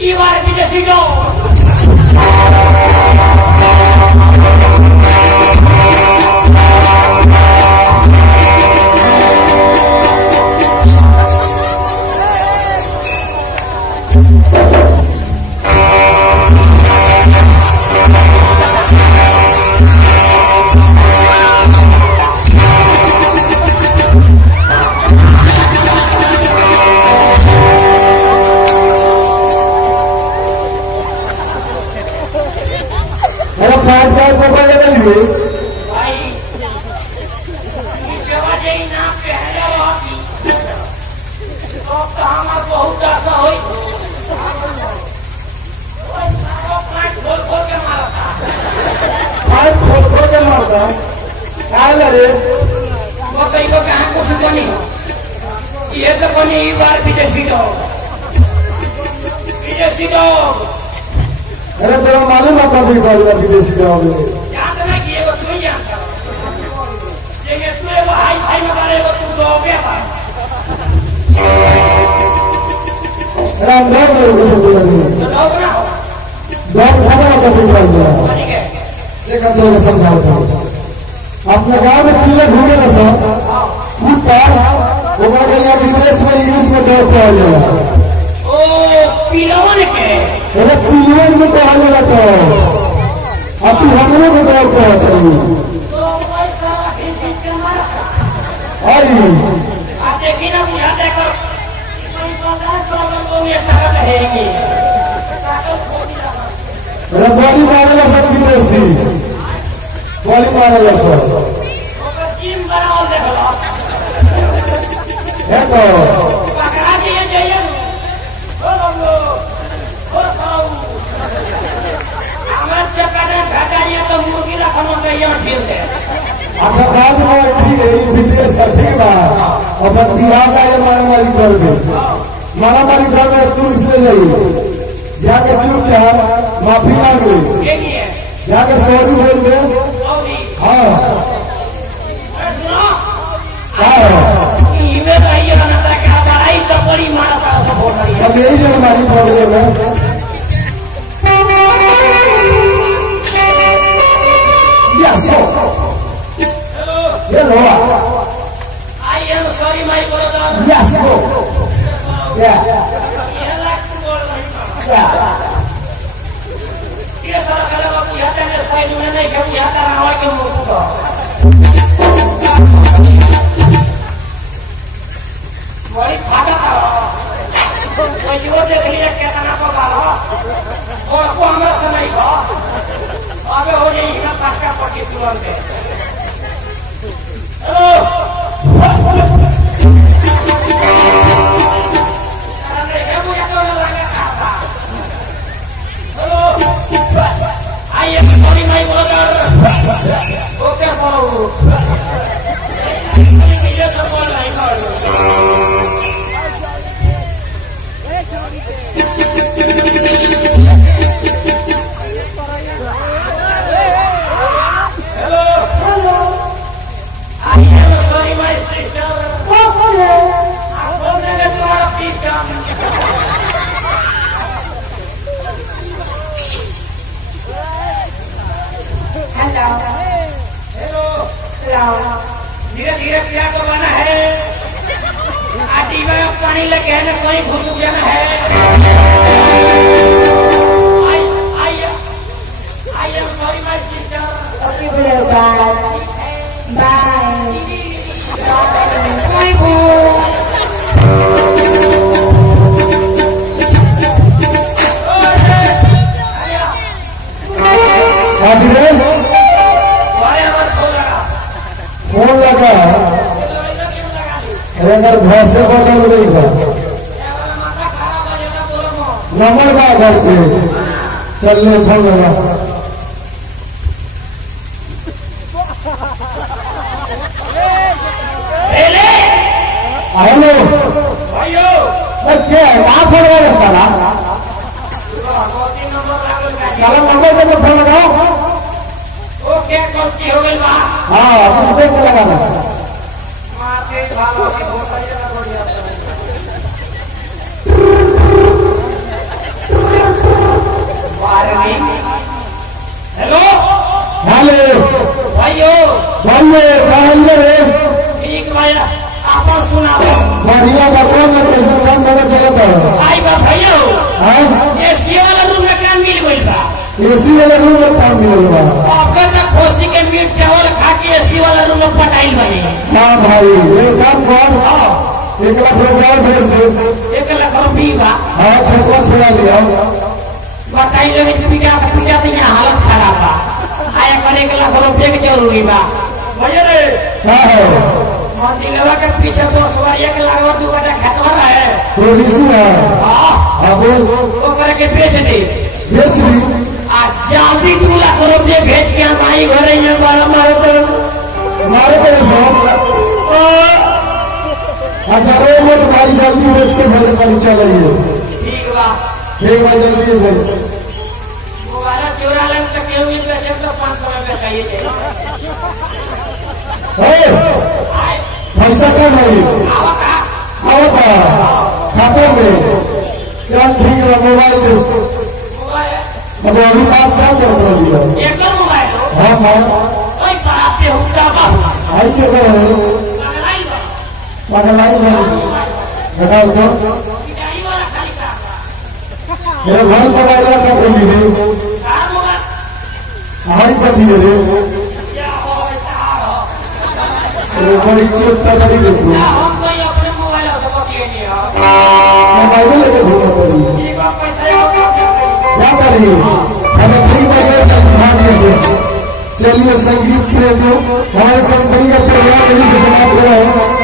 You are the decision. ये तो बनी बार विदेशी लोग अरे तेरा मालूम है कभी विदेशी लोग जानते नहीं कि ये वो तुम्हें जानता ये तुम्हें वो हाई फाई में बारे वो तुम दो गया बार अरे हम लोग एक अंदर में समझाओ अपने गाँव में किले घूमे ना सर विदेश में इंग्लिश में दौड़ के आ जाएगा पीलवन के अरे पीलवन में कहा जाता है अब तू हम लोग को दौड़ के आते देखिए ना बुझाते कर अरे बॉडी मारेगा सब विदेशी बॉडी मारेगा सब है तो अच्छा बात विदेश का ठीक बात और बिहार का ये मारामारी कर दे मारामारी कर में तू इसलिए जाइए जाके चुपचाप माफी मांग ले जाके सॉरी बोल दे हाँ अब यही जब हमारी प्रॉब्लम है Hello. I am sorry, my brother. Yes, go. Yeah. ये सारा खाना बाबू यहाँ तक साइड में नहीं कभी यहाँ तक हवा के मुँह को वही फाटा था वो युवा देख लिया क्या तना को बाला और को हमारा समय का आगे हो जाए इतना काटा पट्टी तुरंत I am sorry, my brother. Okay, follow. धीरे धीरे क्या करवाना है आटी में पानी लगे है ना कहीं घुस जाना है I am sorry my sister. Okay, below, bye. Bye. Phone लगा अगर भैंसे बदल गई नंबर बा घर के चलने फोन लगा हेलो क्या फोन लगा सारा नंबर पे फोन लगाओ क्या गलती हो गई बा हाँ किसको को लगाना माथे भालो की बहुत बढ़िया भाई काल रे ठीक भैया आप सुना बढ़िया भगवान ने कैसे काम करना चलता है आई बा भैया हाँ एसी वाला रूम में क्या मिल गई बा एसी वाले रूम में काम मिल रहा अगर तक खोसी के मीट चावल खा के एसी वाला रूम में पटाइल बने हाँ भाई ये काम कर 1 लाख रुपया भेज दे 1 लाख रुपये बा हाँ फेंकवा छोड़ा लिया बताई लोग पीटा तो यहाँ हालत खराब बा आया कर 1 लाख रुपये की जरूरी बा भैया रे क्या है मंदिलवा के पीछे 1 लाख और 2 कटा खतवा है तो रिसू है हाँ हाँ बोल वो करके बेच दे बेच दी आ जल्दी 2 लाख रुपये भेज के हम आई घरे मारे तो हमारे पैसे अच्छा रो मत भाई जल्दी बेच के मेरे पर चलाइए ठीक बा ठीक भाई जल्दी भेज मोबाइल चोरा लें तो केहू भी बेचे तो 500 में बेचाइए पैसा कम है आवता आवता खाते में चल ठीक है मोबाइल दे मोबाइल अब अभी आप क्या कर रही है एक मोबाइल हो हाँ हाँ कोई बात पे हुक्का बा आई क्या कर रहे हो लगलाई बा पगलाई में लगाओ तो पिटाई वाला खाली का मेरे भाई मोबाइल का बोली रे कार मोबाइल आई कथी रे क्या हो तार हो अरे बड़ी चिंता करी देखो हम तो अपने मोबाइल से बतिए नहीं हो मोबाइल लेके घूमो करी ठीक बा पैसा हो क्या करिए हमें ठीक बजे भाग्य से चलिए संगीत प्रेमियों हमारे कंपनी का प्रोग्राम यही समाप्त हुआ है